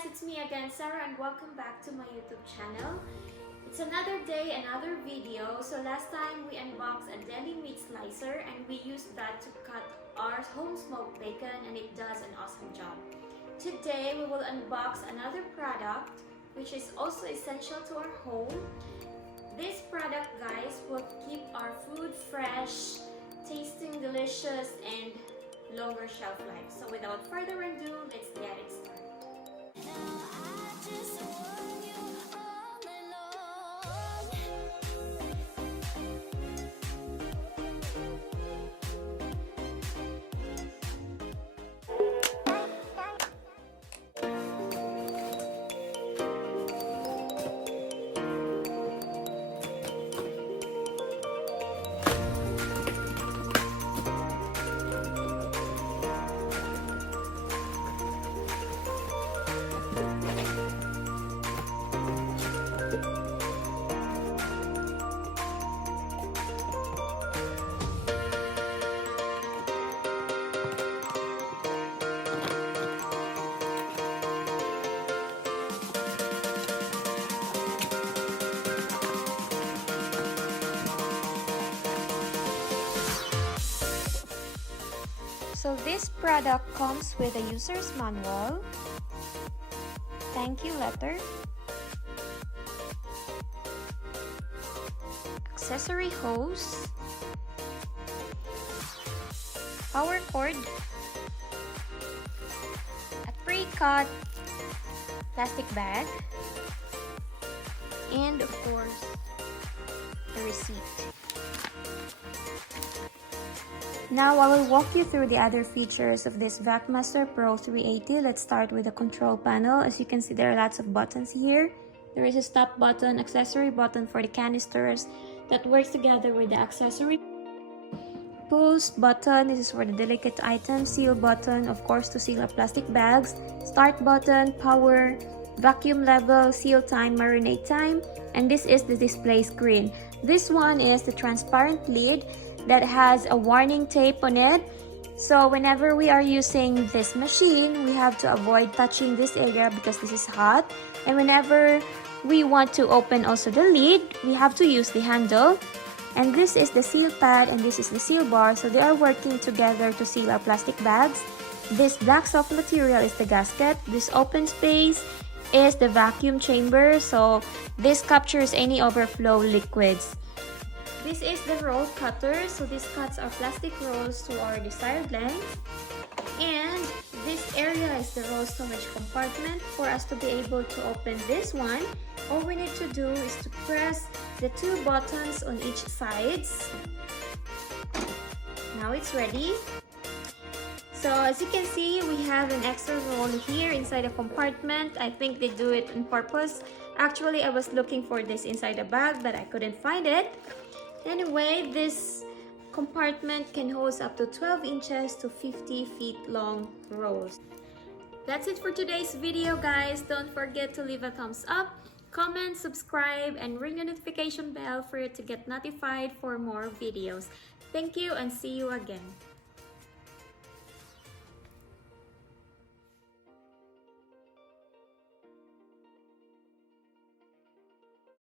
guys, it's me again, Sarah, and welcome back to my YouTube channel. It's another day, another video. So last time we unboxed a deli meat slicer and we used that to cut our home smoked bacon, and it does an awesome job. Today we will unbox another product which is also essential to our home. This product, guys, will keep our food fresh, tasting delicious, and longer shelf life. So without further ado, let's get it started. So this product comes with a user's manual, thank you letter, accessory hose, power cord, a pre-cut plastic bag, and of course the receipt. Now I will walk you through the other features of this VACMASTER Pro 380. Let's start with the control panel. As you can see, there are lots of buttons here. There is a stop button, accessory button for the canisters that works together with the accessory. Pulse button, this is for the delicate items. Seal button, of course, to seal up plastic bags. Start button, power, vacuum level, seal time, marinate time. And this is the display screen. This one is the transparent lid that has a warning tape on it. So whenever we are using this machine, we have to avoid touching this area because this is hot. And whenever we want to open also the lid, we have to use the handle. And this is the seal pad and this is the seal bar. So they are working together to seal our plastic bags. This black soft material is the gasket. This open space is the vacuum chamber. So this captures any overflow liquids. This is the roll cutter, so this cuts our plastic rolls to our desired length. And this area is the roll storage compartment. For us to be able to open this one, all we need to do is to press the two buttons on each sides. Now it's ready. So as you can see, we have an extra roll here inside the compartment. I think they do it on purpose. Actually, I was looking for this inside the bag, but I couldn't find it. Anyway, this compartment can host up to 12 inches to 50 feet long rolls. That's it for today's video, guys. Don't forget to leave a thumbs up, comment, subscribe, and ring the notification bell for you to get notified for more videos. Thank you and see you again.